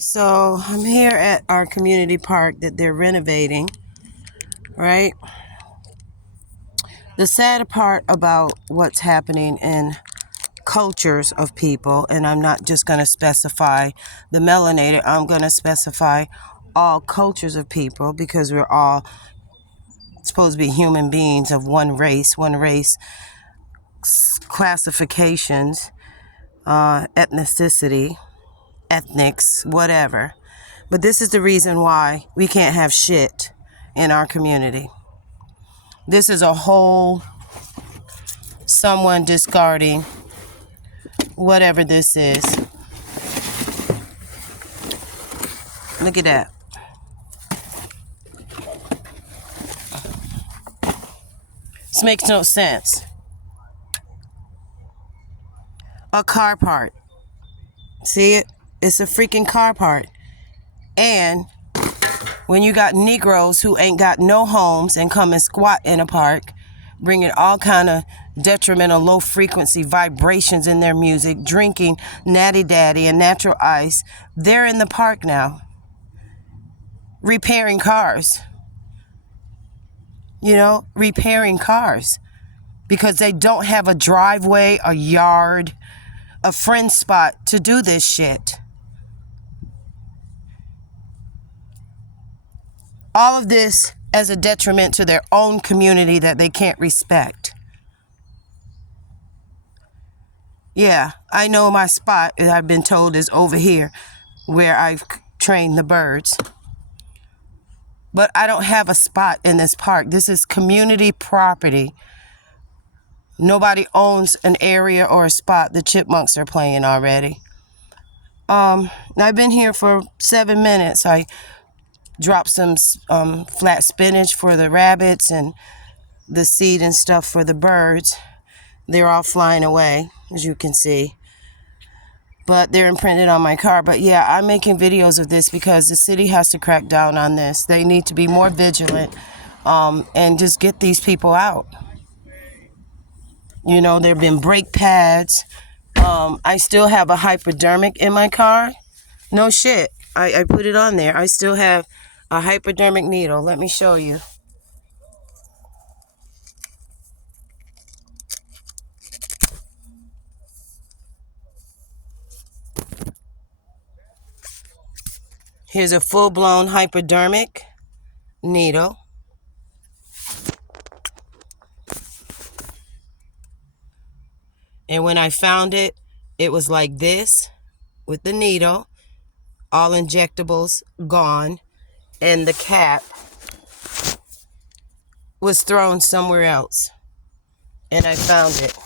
So I'm here at our community park that they're renovating, right? The sad part about what's happening in cultures of people, and I'm not just going to specify the melanated, I'm going to specify all cultures of people because we're all supposed to be human beings of one race classifications, ethnicity, ethnics, whatever. But this is the reason why we can't have shit in our community. This is a whole someone discarding whatever this is. Look at that. This makes no sense. A car part. See it? It's a freaking car part. And when you got Negroes who ain't got no homes and come and squat in a park, bringing all kind of detrimental low frequency vibrations in their music, drinking Natty Daddy and natural ice, they're in the park now, repairing cars. Repairing cars because they don't have a driveway, a yard, a friend spot to do this shit. All of this as a detriment to their own community that they can't respect. Yeah, I know my spot, I've been told, is over here where I've trained the birds. But I don't have a spot in this park. This is community property. Nobody owns an area or a spot. The chipmunks are playing already. I've been here for 7 minutes. I dropped some flat spinach for the rabbits and the seed and stuff for the birds. They're all flying away, as you can see. But they're imprinted on my car. But yeah, I'm making videos of this because the city has to crack down on this. They need to be more vigilant and just get these people out. There have been brake pads. I still have a hypodermic in my car. No shit. I put it on there. I still have a hypodermic needle. Let me show you. Here's a full-blown hypodermic needle. And when I found it, it was like this with the needle, all injectables gone, and the cap was thrown somewhere else. And I found it.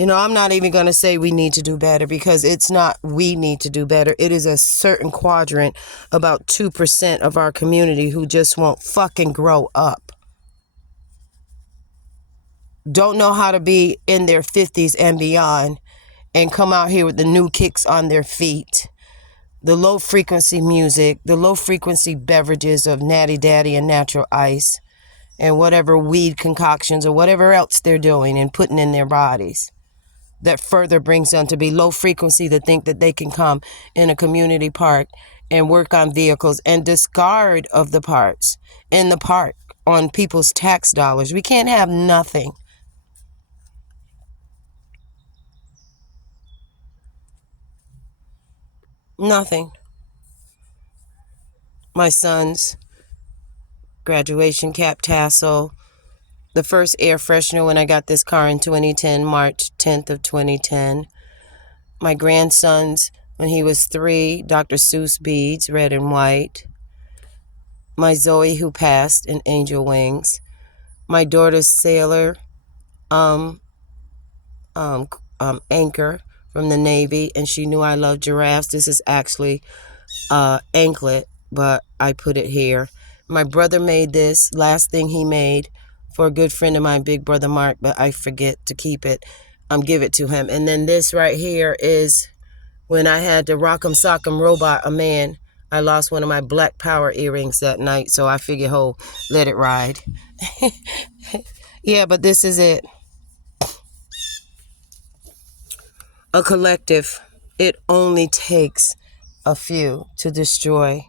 I'm not even going to say we need to do better because it's not we need to do better. It is a certain quadrant, about 2% of our community who just won't fucking grow up. Don't know how to be in their 50s and beyond and come out here with the new kicks on their feet. The low frequency music, the low frequency beverages of Natty Daddy and natural ice and whatever weed concoctions or whatever else they're doing and putting in their bodies. That further brings them to be low frequency to think that they can come in a community park and work on vehicles and discard of the parts in the park on people's tax dollars. We can't have nothing. Nothing. My son's graduation cap tassel. The first air freshener when I got this car in 2010, March 10th of 2010. My grandson's, when he was 3, Dr. Seuss beads, red and white. My Zoe, who passed, in angel wings. My daughter's sailor anchor from the Navy, and she knew I loved giraffes. This is actually anklet, but I put it here. My brother made this, last thing he made, for a good friend of mine, Big Brother Mark, but I forget to keep it. Give it to him. And then this right here is when I had to Rock'em Sock'em Robot a man. I lost one of my Black Power earrings that night, so I figured, let it ride. Yeah, but this is it. a collective. It only takes a few to destroy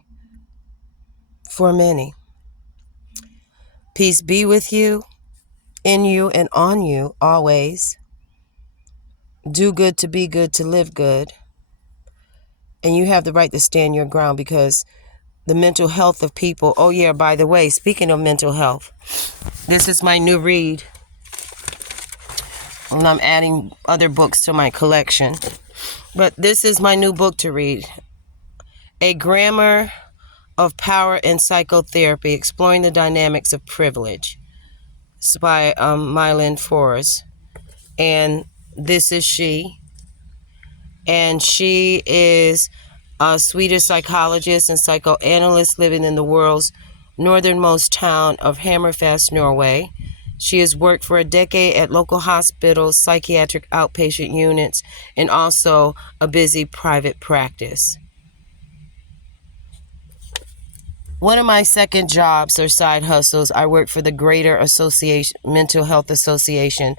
for many. Peace be with you, in you, and on you always. Do good to be good to live good. And you have the right to stand your ground, because the mental health of people. Oh yeah, by the way, speaking of mental health, this is my new read. And I'm adding other books to my collection. But this is my new book to read. A Grammar of Power and Psychotherapy, Exploring the Dynamics of Privilege. It's by Mylene Forrest. And this is she. And she is a Swedish psychologist and psychoanalyst living in the world's northernmost town of Hammerfest, Norway. She has worked for a decade at local hospitals, psychiatric outpatient units, and also a busy private practice. One of my second jobs or side hustles, I worked for the Greater Association Mental Health Association.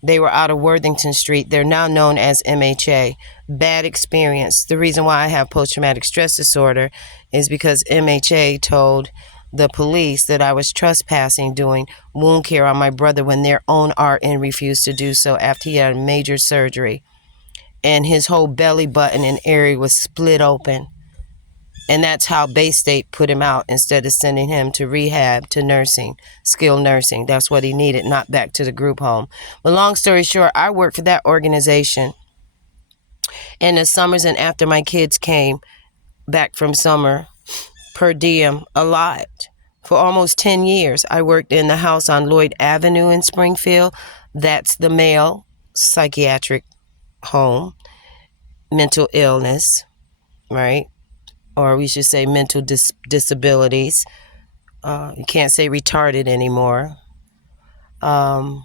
They were out of Worthington Street. They're now known as MHA. Bad experience. The reason why I have post-traumatic stress disorder is because MHA told the police that I was trespassing doing wound care on my brother when their own RN refused to do so after he had a major surgery. And his whole belly button and area was split open. And that's how Bay State put him out instead of sending him to rehab, to nursing, skilled nursing. That's what he needed, not back to the group home. But long story short, I worked for that organization in the summers and after my kids came back from summer, per diem, a lot. For almost 10 years, I worked in the house on Lloyd Avenue in Springfield. That's the male psychiatric home, mental illness, right? Or we should say mental disabilities. You can't say retarded anymore. And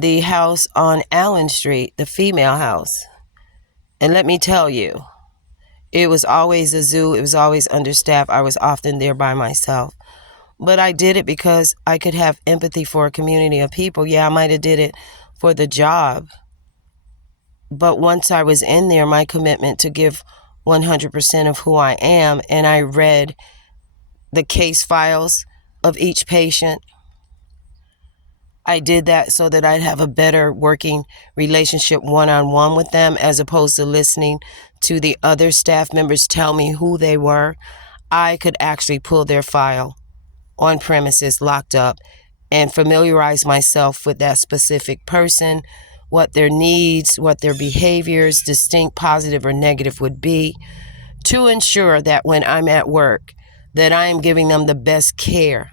the house on Allen Street, the female house. And let me tell you, it was always a zoo. It was always understaffed. I was often there by myself. But I did it because I could have empathy for a community of people. Yeah, I might have did it for the job. But once I was in there, my commitment to give 100% of who I am, and I read the case files of each patient. I did that so that I'd have a better working relationship one-on-one with them, as opposed to listening to the other staff members tell me who they were. I could actually pull their file on premises, locked up, and familiarize myself with that specific person, what their needs, what their behaviors, distinct positive or negative, would be, to ensure that when I'm at work, that I am giving them the best care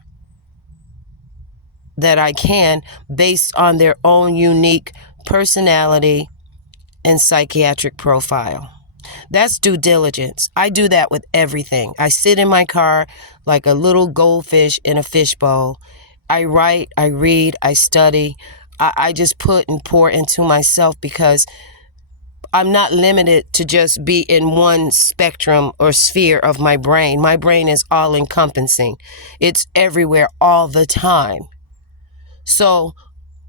that I can based on their own unique personality and psychiatric profile. That's due diligence. I do that with everything. I sit in my car like a little goldfish in a fishbowl. I write, I read, I study. I just put and pour into myself, because I'm not limited to just be in one spectrum or sphere of my brain. My brain is all encompassing. It's everywhere all the time. So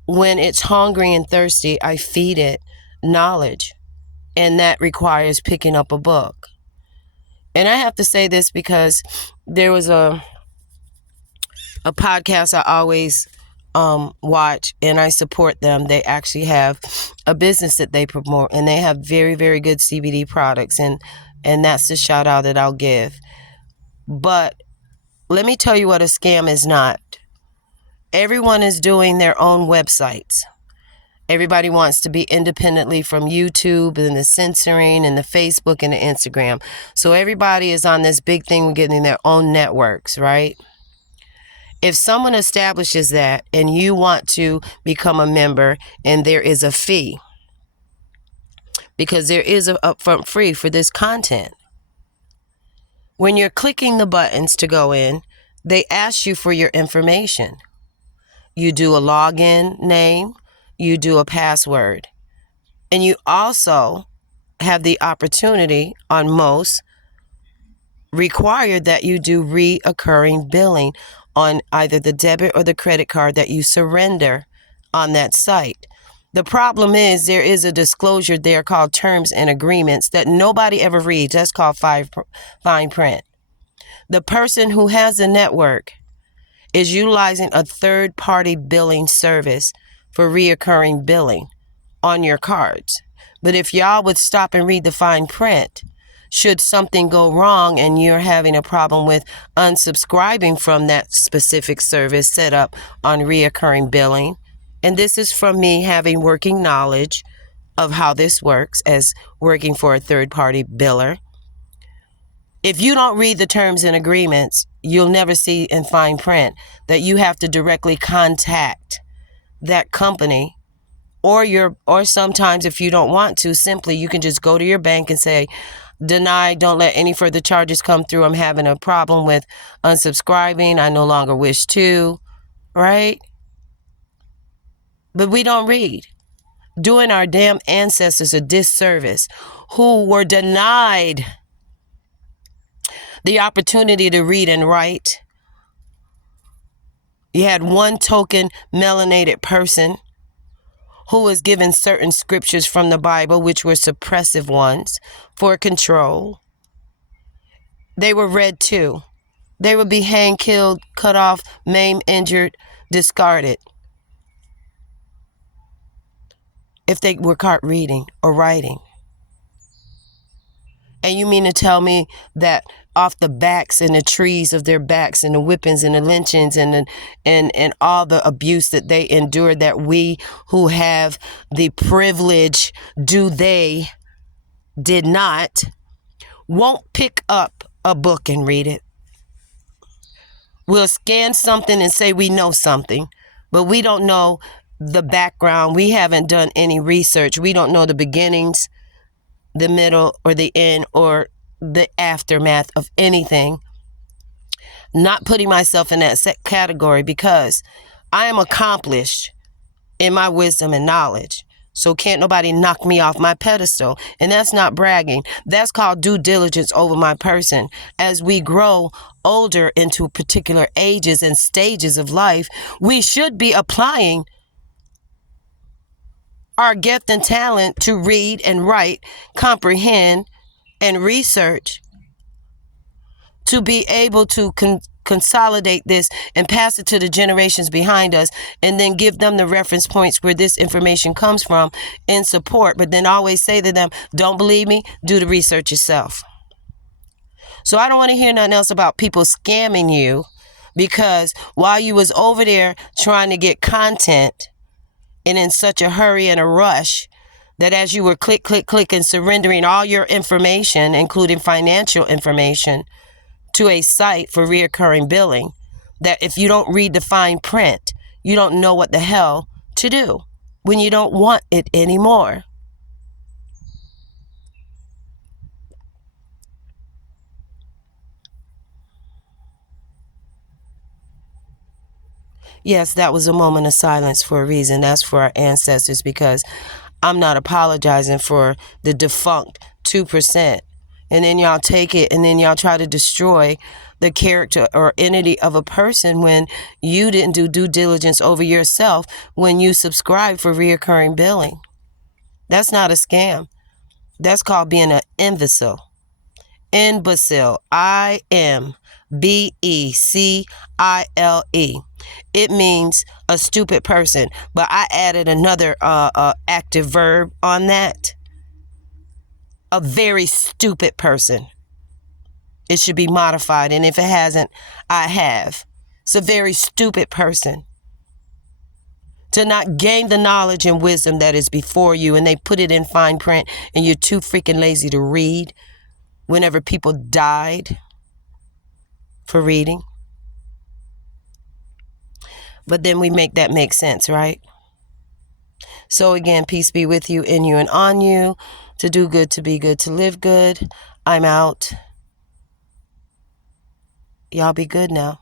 when it's hungry and thirsty, I feed it knowledge. And that requires picking up a book. And I have to say this because there was a podcast I always watch, and I support them. They actually have a business that they promote, and they have very, very good CBD products, and that's the shout out that I'll give. But let me tell you what a scam is not. Everyone is doing their own websites. Everybody wants to be independently from YouTube and the censoring and the Facebook and the Instagram. So everybody is on this big thing with getting their own networks, right? If someone establishes that and you want to become a member, and there is a fee, because there is an upfront fee for this content. When you're clicking the buttons to go in, they ask you for your information. You do a login name, you do a password, and you also have the opportunity, on most, required that you do reoccurring billing on either the debit or the credit card that you surrender on that site. The problem is there is a disclosure there called terms and agreements that nobody ever reads. That's called fine print. The person who has a network is utilizing a third-party billing service for reoccurring billing on your cards. But if y'all would stop and read the fine print, should something go wrong and you're having a problem with unsubscribing from that specific service set up on reoccurring billing, and this is from me having working knowledge of how this works as working for a third-party biller. If you don't read the terms and agreements, you'll never see in fine print that you have to directly contact that company, or sometimes if you don't want to, simply you can just go to your bank and say, deny, don't let any further charges come through. I'm having a problem with unsubscribing. I no longer wish to, right? But we don't read. Doing our damn ancestors a disservice who were denied the opportunity to read and write. You had one token melanated person who was given certain scriptures from the Bible, which were suppressive ones for control. They were read too. They would be hanged, killed, cut off, maimed, injured, discarded if they were caught reading or writing. And you mean to tell me that off the backs and the trees of their backs and the whippings and the lynchings and all the abuse that they endured, that we who have the privilege, did not, won't pick up a book and read it? We'll scan something and say we know something, but we don't know the background. We haven't done any research. We don't know the beginnings, the middle, or the end, or the aftermath of anything. Not putting myself in that category because I am accomplished in my wisdom and knowledge. So can't nobody knock me off my pedestal. And that's not bragging. That's called due diligence over my person. As we grow older into particular ages and stages of life, we should be applying our gift and talent to read and write, comprehend, and research to be able to consolidate this and pass it to the generations behind us, and then give them the reference points where this information comes from in support. But then always say to them, don't believe me, do the research yourself. So I don't want to hear nothing else about people scamming you, because while you was over there trying to get content and in such a hurry and a rush, that as you were click, and surrendering all your information, including financial information, to a site for reoccurring billing, that if you don't read the fine print, you don't know what the hell to do when you don't want it anymore. Yes, that was a moment of silence for a reason. That's for our ancestors, because I'm not apologizing for the defunct 2%. And then y'all take it and then y'all try to destroy the character or entity of a person when you didn't do due diligence over yourself when you subscribe for reoccurring billing. That's not a scam. That's called being an imbecile. Imbecile. IMBECILE. It means a stupid person. But I added another active verb on that. A very stupid person. It should be modified. And if it hasn't, I have. It's a very stupid person. To not gain the knowledge and wisdom that is before you, and they put it in fine print and you're too freaking lazy to read whenever people died for reading. But then we make that make sense, right? So again, peace be with you, in you, and on you. To do good, to be good, to live good. I'm out. Y'all be good now.